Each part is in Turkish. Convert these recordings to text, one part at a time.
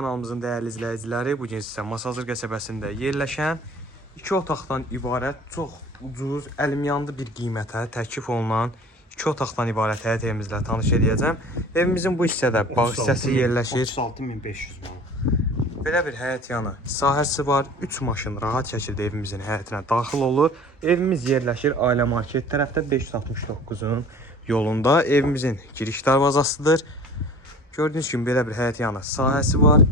Kanalımızın dəyərli izləyiciləri, bu gün sizə Masazır qəsəbəsində yerləşən iki otaqdan ibarət çox ucuz, əlimyandı bir qiymətə təklif olunan iki otaqdan ibarət həyət evimizlə tanış edəcəm. Evimizin bu hissədə bağ hissəsi yerləşir. 36500 manat. Belə bir həyət yanı sahəsi var. 3 maşın rahat şəkildə evimizin həyətinə daxil olur. Evimiz yerləşir Ailə Market tərəfdə 569-un yolunda. Evimizin giriş darvazasıdır. Gördüyünüz kimi belə bir həyət yanı sahəsi var.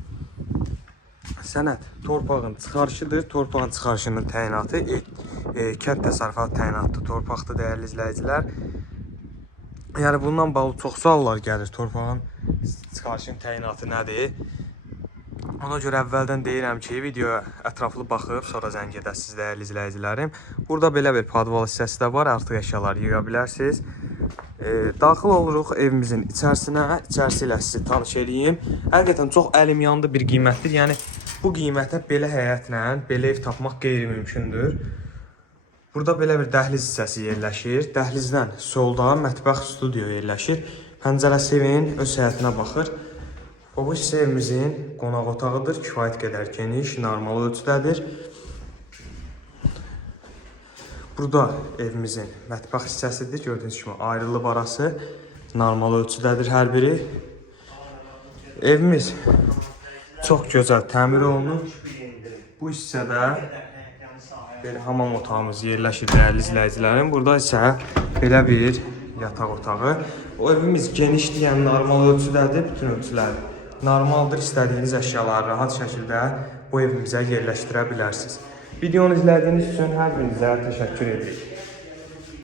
Sənəd torpağın çıxarışıdır. Torpağın çıxarışının təyinatı e, e, kənd təsərrüfatı təyinatlı torpaqdır dəyərli izləyicilər. Yəni bundan bağlı çox suallar gəlir. Torpağın çıxarışının təyinatı nədir? Ona görə əvvəldən deyirəm ki, videoya ətraflı baxıb sonra zəng edəsiniz dəyərli izləyicilərim. Burada belə bir padval hissəsi də var, artıq əşyalar yığa bilərsiniz. E, daxil oluruq evimizin içərisinə, içərisi ilə sizi tanış edeyim. Həqiqətən çox əlim yandı bir qiymətdir. Yəni bu qiymətə belə həyətlə belə ev tapmaq qeyri-mümkündür. Burada belə bir dəhliz hissəsi yerləşir. Dəhlizdən solda mətbəx studiyo yerləşir. Pəncərəsi evin öz həyətinə baxır. Hissə evimizin qonaq otağıdır. Kifayət qədər geniş, normal ölçüdədir. Burada evimizin mətbəx hissəsidir. Gördüyünüz kimi ayrılıb arası. Normal ölçüdədir hər biri. Evimiz çox gözəl təmir olunub. Bu hissədə belə hamam otağımız yerləşir dəyərli izləyicilərim. Burada isə belə bir yataq otağı. O evimiz genişdir, yəni normal ölçüdədir, bütün ölçülər normaldır. İstədiyiniz əşyaları rahat şəkildə bu evimizə yerləşdirə bilərsiniz. Videonu izlədiyiniz üçün hər birinizə təşəkkür edirik.